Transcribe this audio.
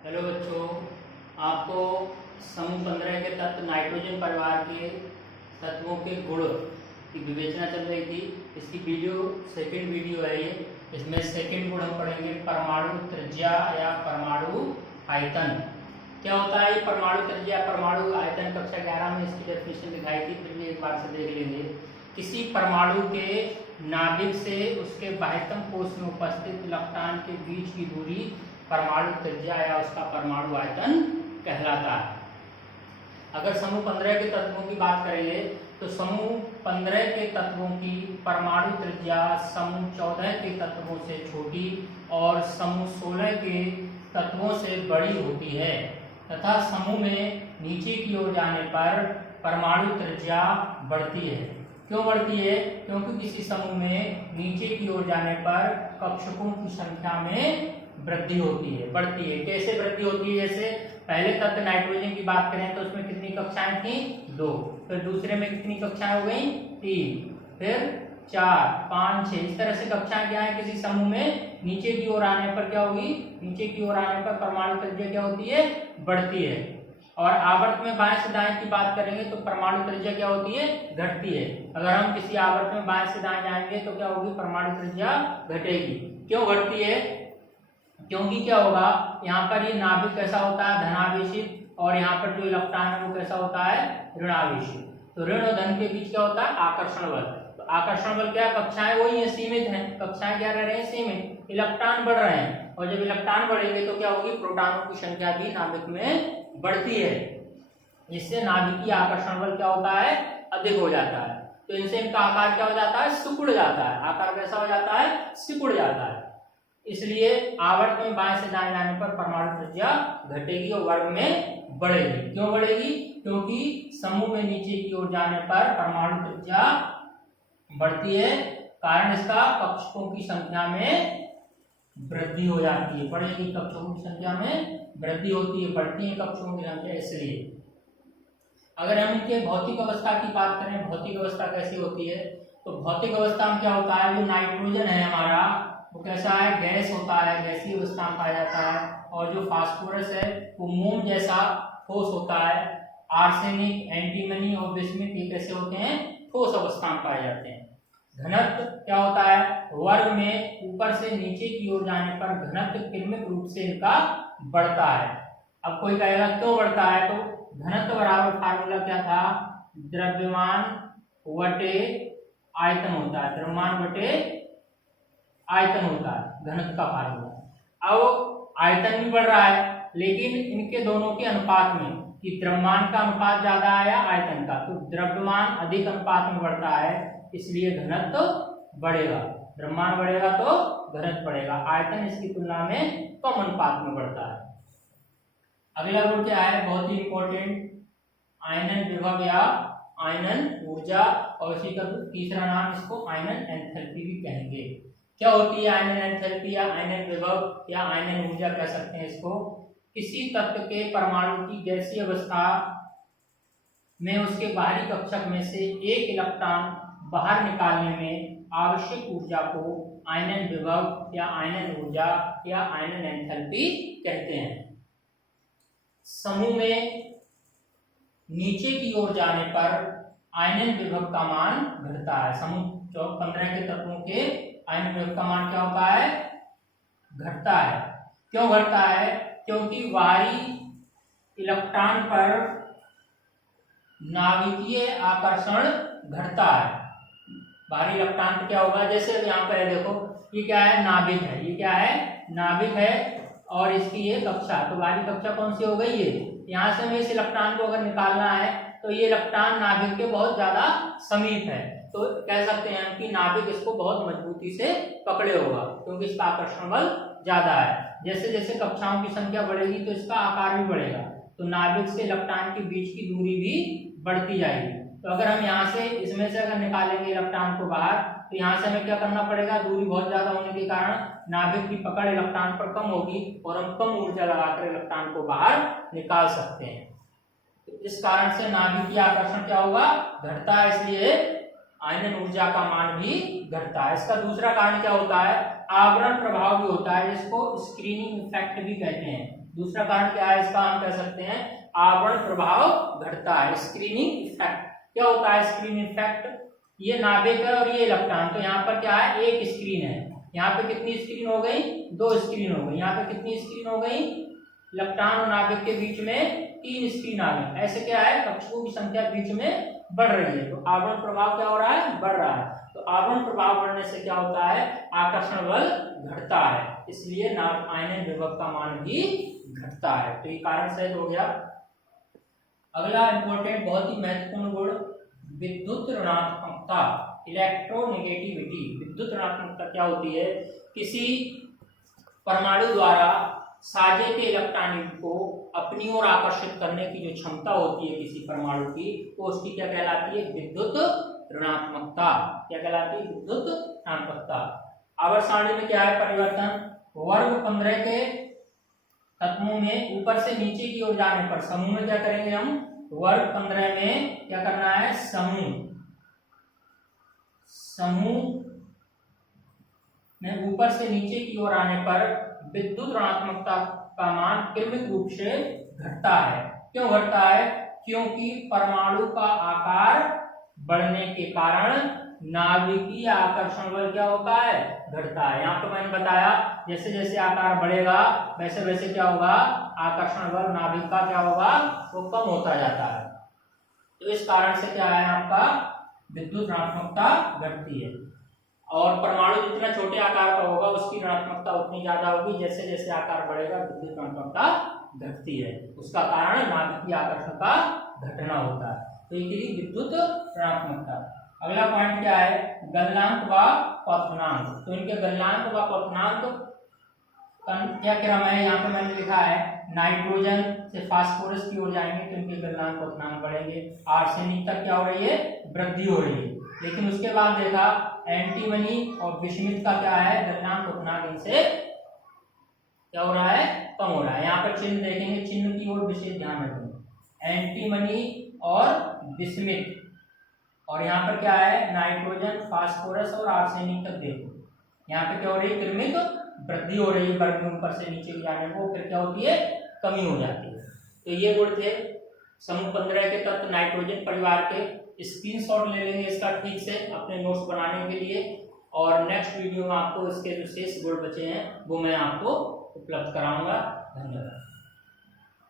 Hello बच्चों, आपको समूह 15 के तत्व नाइट्रोजन परिवार के तत्वों के गुण की विवेचना चल रही थी। इसकी सेकंड वीडियो है ये। इसमें सेकंड गुण हम पढ़ेंगे परमाणु त्रिज्या या परमाणु आयतन। क्या होता है ये परमाणु त्रिज्या परमाणु आयतन? कक्षा 11 में इसकी डेफिनेशन दिखाई थी, फिर भी एक बार से देख लेंगे। किसी परमाणु के नाभिक से उसके बाह्यतम कोश में उपस्थित इलेक्ट्रॉन के बीच की दूरी परमाणु त्रिज्या या उसका परमाणु आयतन कहलाता है। अगर समूह 15 के तत्वों की बात करेंगे तो समूह 15 के तत्वों की परमाणु त्रिज्या समूह 14 के तत्वों से छोटी और समूह 16 के तत्वों से बड़ी होती है तथा समूह में नीचे की ओर जाने पर परमाणु त्रिज्या बढ़ती है। क्यों बढ़ती है? क्योंकि किसी समूह में नीचे की ओर जाने पर कक्षकों की संख्या में वृद्धि होती है, बढ़ती है। कैसे वृद्धि होती है? जैसे पहले तत्व नाइट्रोजन की बात करें तो उसमें कितनी कक्षाएं थी? 2। फिर दूसरे में कितनी कक्षाएं हो गई? 3, फिर 4, 5, 6। इस तरह से कक्षाएं क्या है किसी समूह में नीचे की ओर आने पर क्या होगी? नीचे की ओर आने पर परमाणु त्रिज्या क्या होती है? बढ़ती है। और आवर्त में बाएं से दाएं की बात करेंगे तो परमाणु त्रिज्या क्या होती है? घटती है। अगर हम किसी आवर्त में बाएं से दाएं जाएंगे तो क्या होगी? परमाणु त्रिज्या घटेगी। क्यों घटती है? क्योंकि क्या होगा, यहाँ पर ये नाभिक कैसा होता है? धनावेशित, और यहाँ पर जो इलेक्ट्रॉन है वो कैसा होता है? ऋणावेशित। तो ऋण और धन के बीच क्या होता है? आकर्षण बल। तो आकर्षण बल क्या? कक्षाएं वही है, सीमित हैं। कक्षाएं क्या रह रहे हैं? सीमित। इलेक्ट्रॉन बढ़ रहे हैं, और जब इलेक्ट्रॉन बढ़ेंगे तो क्या होगी? प्रोटॉनों की संख्या भी नाभिक में बढ़ती है, जिससे नाभिकीय आकर्षण बल क्या होता है? अधिक हो जाता है। तो इनसे इनका आकार क्या हो जाता है? सिकुड़ जाता है। आकार कैसा हो जाता है? सिकुड़ जाता है। इसलिए आवर्त में बाएं से दाएं जाने पर परमाणु त्रिज्या घटेगी और वर्ग में बढ़ेगी। क्यों बढ़ेगी? क्योंकि समूह में नीचे की ओर जाने पर परमाणु त्रिज्या बढ़ती है। कारण इसका कक्षकों की संख्या में वृद्धि हो जाती है। बढ़ेगी, कक्षकों की संख्या में वृद्धि होती है, बढ़ती है कक्षकों की संख्या। इसलिए अगर हम इनके भौतिक अवस्था की बात करें, भौतिक अवस्था कैसी होती है? तो भौतिक अवस्था में क्या होता है? जो नाइट्रोजन है हमारा, वो कैसा है? गैस होता है, गैसीय अवस्था में पाया जाता है। और जो फास्फोरस है वो मोम जैसा ठोस होता है। आर्सेनिक, एंटीमनी और बिस्मिथ ये कैसे होते हैं? ठोस अवस्था में पाए जाते हैं। घनत्व क्या होता है? वर्ग में ऊपर से नीचे की ओर जाने पर घनत्व क्रमिक रूप से इनका बढ़ता है। अब कोई कहेगा क्यों बढ़ता है? तो घनत्व बराबर फार्मूला क्या था? द्रव्यमान बटे आयतन होता है। द्रव्यमान बटे आयतन होता है घनत्व का फार्मूला। अब आयतन भी बढ़ रहा है, लेकिन इनके दोनों के अनुपात में, कि द्रव्यमान का अनुपात ज्यादा है या आयतन का, तो द्रव्यमान अधिक अनुपात में बढ़ता है, इसलिए घनत्व बढ़ेगा। द्रव्यमान बढ़ेगा तो घनत्व बढ़ेगा। आयतन इसकी तुलना में कम अनुपात में बढ़ता है। अगला गुण क्या है? बहुत ही इंपॉर्टेंट, आयनन विभव या आयनन ऊर्जा, और इसी का तीसरा नाम इसको आयनन एंथैल्पी भी कहेंगे। क्या होती है आयनन एंथैल्पी या आयनन विभव या आयनन ऊर्जा कह सकते हैं इसको? किसी तत्व के परमाणु की गैसीय अवस्था में उसके बाहरी कक्षक में से एक इलेक्ट्रॉन बाहर निकालने में आवश्यक ऊर्जा को आयनन विभव या आयनन ऊर्जा या आयनन एंथैल्पी कहते हैं। समूह में नीचे की ओर जाने पर आयनन विभव का मान घटता है। समूह 15 के तत्वों के आयनन विभव का मान क्या होता है? घटता है। क्यों घटता है? क्योंकि बाहरी इलेक्ट्रॉन पर नाभिकीय आकर्षण घटता है। बाहरी इलेक्ट्रॉन पर क्या होगा? जैसे यहाँ पर देखो, ये क्या है? नाभिक है। ये क्या है? नाभिक है, और इसकी ये कक्षा, तो बाहरी कक्षा कौन सी हो गई? ये। यहाँ से हमें इस इलेक्ट्रॉन को अगर निकालना है तो ये इलेक्ट्रॉन नाभिक के बहुत ज्यादा समीप है, तो कह सकते हैं कि नाभिक इसको बहुत मजबूती से पकड़े होगा, क्योंकि इसका आकर्षण बल ज्यादा है। जैसे जैसे कक्षाओं की संख्या बढ़ेगी तो इसका आकार भी बढ़ेगा, तो नाभिक से इलेक्ट्रॉन के बीच की दूरी भी बढ़ती जाएगी। तो अगर हम यहाँ से इसमें से अगर निकालेंगे इलेक्ट्रॉन को बाहर, तो यहाँ से हमें क्या करना पड़ेगा? दूरी बहुत ज्यादा होने के कारण नाभिक की पकड़ इलेक्ट्रॉन पर कम होगी, और हम कम ऊर्जा लगाकर इलेक्ट्रॉन को बाहर निकाल सकते हैं। तो इस कारण से नाभिकीय आकर्षण क्या होगा? घटता है। इसलिए आयनन ऊर्जा का मान भी घटता है। इसका दूसरा कारण क्या होता है, आवरण प्रभाव भी होता है, जिसको स्क्रीनिंग इफेक्ट भी कहते हैं। दूसरा कारण क्या है इसका, हम कह सकते हैं आवरण प्रभाव घटता है, स्क्रीनिंग इफेक्ट। क्या होता है स्क्रीनिंग इफेक्ट, ये नाभिक है और ये इलेक्ट्रॉन, तो यहाँ पर क्या है एक स्क्रीन है, यहाँ पे कितनी स्क्रीन हो गई, 2 स्क्रीन हो गई, यहाँ पे कितनी स्क्रीन हो गई, इलेक्ट्रॉन और नाभिक के बीच में 3 स्क्रीन आ गई। ऐसे क्या है कक्षकों की संख्या बीच में बढ़ रही है, तो आवरण प्रभाव क्या हो रहा है, बढ़ रहा है। तो आवरण प्रभाव बढ़ने से क्या होता है, आकर्षण बल घटता है, इसलिए आयनन विभव का मान भी घटता है। तो ये कारण सहित हो गया। अगला इंपॉर्टेंट बहुत ही महत्वपूर्ण गुण, विद्युत ऋणात्मकता, इलेक्ट्रोनेगेटिविटी। विद्युत ऋणात्मकता क्या होती है, किसी परमाणु द्वारा साजे के इलेक्ट्रॉन को अपनी ओर आकर्षित करने की जो क्षमता होती है किसी परमाणु की, तो उसकी क्या कहलाती है, विद्युत ऋणात्मकता। क्या कहलाती है, विद्युत ऋणात्मकता। आवर्त सारणी में क्या है परिवर्तन, वर्ग 15 के तत्वों में ऊपर से नीचे की ओर जाने पर समूह में क्या करेंगे हम, वर्ग 15 में क्या करना है, समूह में ऊपर से नीचे की ओर आने पर विद्युत ऋणात्मकता का मान क्रमिक रूप से घटता है। क्यों घटता है, क्योंकि परमाणु का आकार बढ़ने के कारण नाभिकीय आकर्षण बल क्या होता है, घटता है। यहाँ पर मैंने बताया जैसे जैसे आकार बढ़ेगा वैसे वैसे क्या होगा, आकर्षण बल नाभिक का क्या होगा, वो कम होता जाता है। तो इस कारण से क्या है, आपका विद्युत ऋणात्मकता घटती है। और परमाणु जितना छोटे आकार का होगा उसकी ऋणात्मकता उतनी ज्यादा होगी, जैसे जैसे आकार बढ़ेगा विद्युत ऋणात्मकता घटती है। उसका कारण नाभिकीय आकर्षण का घटना होता है। तो ये विद्युत ऋणात्मकता। अगला पॉइंट क्या है, गलनांक व क्वथनांक। तो इनके गलनांक व क्वथनांक क्या क्रम है, यहाँ पे मैंने लिखा है नाइट्रोजन से फास्फोरस की ओर जाएंगे तो इनके गलनांक क्वथनांक बढ़ेंगे, आर्सेनिक तक क्या हो रही है, वृद्धि हो रही है। लेकिन उसके बाद देखा एंटीमनी और विषमित का क्या है, गलनांक क्वथनांक इनसे क्या हो रहा है, कम हो रहा है। यहाँ पर चिन्ह देखेंगे, चिन्ह की ओर विशेष ध्यान रखेंगे, एंटीमनी और विषमित, और यहाँ पर क्या है नाइट्रोजन, फास्फोरस और आर्सेनिक तक देखो, यहाँ पे क्या हो रही है, क्रमिक वृद्धि हो रही है, वर्ग में ऊपर से नीचे जाने को, फिर क्या होती है, कमी हो जाती है। तो ये गुण थे समूह 15 के तत्व नाइट्रोजन परिवार के। स्क्रीनशॉट ले लेंगे इसका ठीक से अपने नोट्स बनाने के लिए, और नेक्स्ट वीडियो में आपको इसके जो शेष गुण बचे हैं वो मैं आपको उपलब्ध कराऊंगा। धन्यवाद।